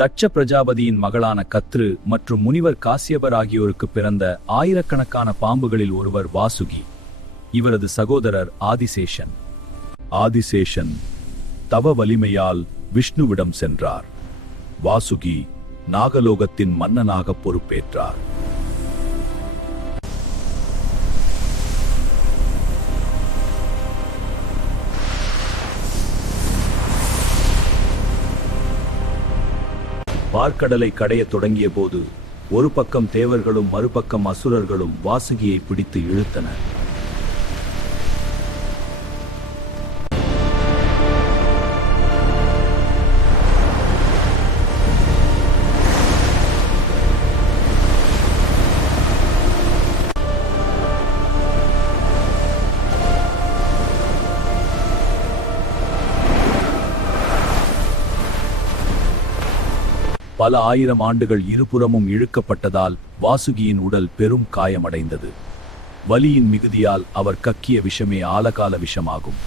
தட்ச பிரஜாபதியின் மகளான கத்ரு மற்றும் முனிவர் காசியபர் ஆகியோருக்கு பிறந்த ஆயிரக்கணக்கான பாம்புகளில் ஒருவர் வாசுகி. இவரது சகோதரர் ஆதிசேஷன். ஆதிசேஷன் தவ வலிமையால் விஷ்ணுவிடம் சென்றார். வாசுகி நாகலோகத்தின் மன்னனாக பொறுப்பேற்றார். பார்க்கடலை கடைய தொடங்கிய போது ஒரு பக்கம் தேவர்களும் மறுபக்கம் அசுரர்களும் வாசுகியை பிடித்து இழுத்தனர். பல ஆயிரம் ஆண்டுகள் இருபுறமும் இழுக்கப்பட்டதால் வாசுகியின் உடல் பெரும் காயமடைந்தது. வலியின் மிகுதியால் அவர் கக்கிய விஷமே ஆலகால விஷமாகும்.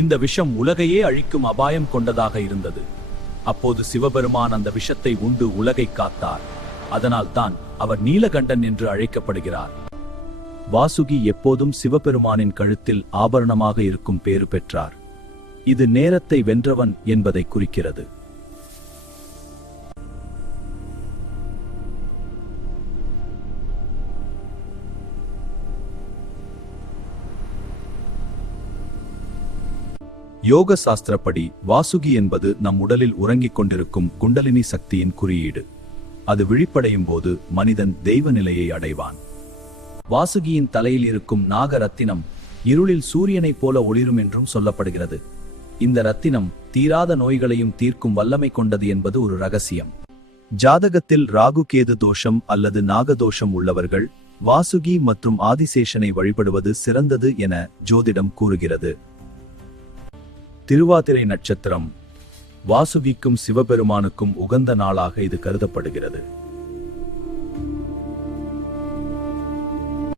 இந்த விஷம் உலகையே அழிக்கும் அபாயம் கொண்டதாக இருந்தது. அப்போது சிவபெருமான் அந்த விஷத்தை உண்டு உலகை காத்தார். அதனால் தான் அவர் நீலகண்டன் என்று அழைக்கப்படுகிறார். வாசுகி எப்போதும் சிவபெருமானின் கழுத்தில் ஆபரணமாக இருக்கும் பேறு பெற்றார். இது நேரத்தை வென்றவன் என்பதை குறிக்கிறது. யோக சாஸ்திரப்படி வாசுகி என்பது நம் உடலில் உறங்கிக் கொண்டிருக்கும் குண்டலினி சக்தியின் குறியீடு. அது விழிப்படையும் போது மனிதன் தெய்வ நிலையை அடைவான். வாசுகியின் தலையில் இருக்கும் நாக ரத்தினம் இருளில் சூரியனைப் போல ஒளிரும் என்றும் சொல்லப்படுகிறது. இந்த ரத்தினம் தீராத நோய்களையும் தீர்க்கும் வல்லமை கொண்டது என்பது ஒரு ரகசியம். ஜாதகத்தில் ராகு கேது தோஷம் அல்லது நாகதோஷம் உள்ளவர்கள் வாசுகி மற்றும் ஆதிசேஷனை வழிபடுவது சிறந்தது என ஜோதிடம் கூறுகிறது. திருவாதிரை நட்சத்திரம் வாசுகிக்கும் சிவபெருமானுக்கும் உகந்த நாளாக இது கருதப்படுகிறது.